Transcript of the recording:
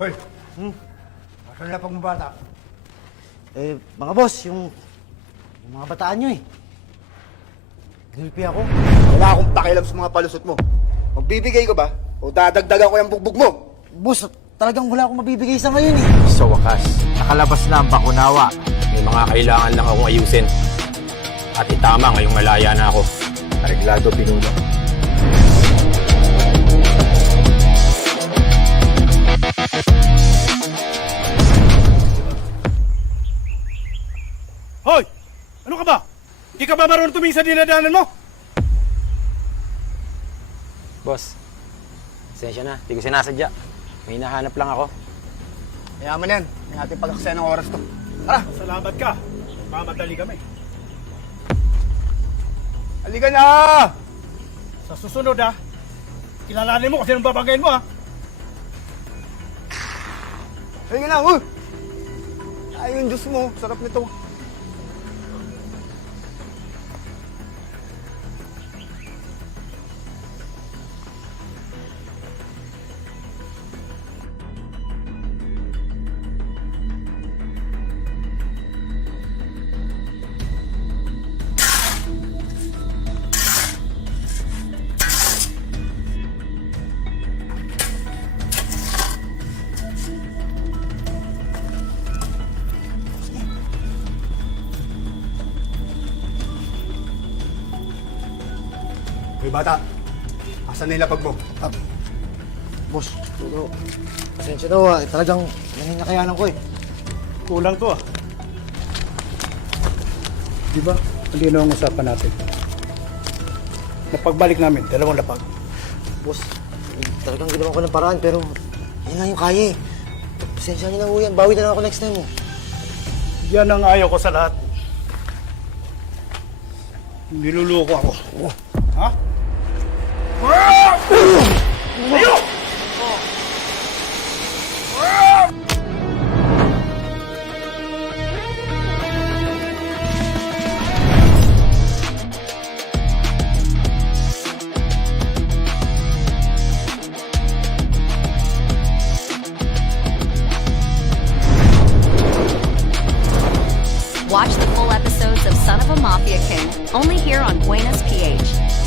Hoy! Asan na pang bata? Mga boss, yung mga bataan nyo eh. Gulpi ako. Wala akong pakialam sa mga palusot mo. Magbibigay ko ba? O dadagdagan ko yung bugbog mo? Boss, talagang wala akong mabibigay sa ngayon eh. Sa wakas, nakalabas na ang bakunawa. May mga kailangan lang akong ayusin. At itama ngayong malaya na ako. Areglado, Pinuno. Hoy! Ano ka ba? Hindi ka ba marunong tumingin sa dinadaanan mo? Boss, pasensya na. Hindi ko sinasadya. May hinahanap lang ako. Mayaman yan. May ating pag-aksaya ng oras to. Tara! Salamat ka. Mamadali kami. Halika na! Sa susunod kilalanin mo kung sinong babanggain mo Halika na! Ay, yung Diyos mo. Sarap nito. Hoy, bata. Asan na yung lapag mo? Boss, pasensya daw talagang naninakayanan ko eh. Kulang to Di ba? Hindi na ang usapan natin. Napagbalik namin, 2 lapag. Boss, talagang ginawa ko ng paraan pero yun lang yung kaya eh. Pasensya niyo na ho yan, bawi na lang ako next time eh. Yan ang ayaw ko sa lahat. Niluluko ako. Ha? Tayo! Watch the full episodes of Son of a Mafia King, only here on Buenas PH.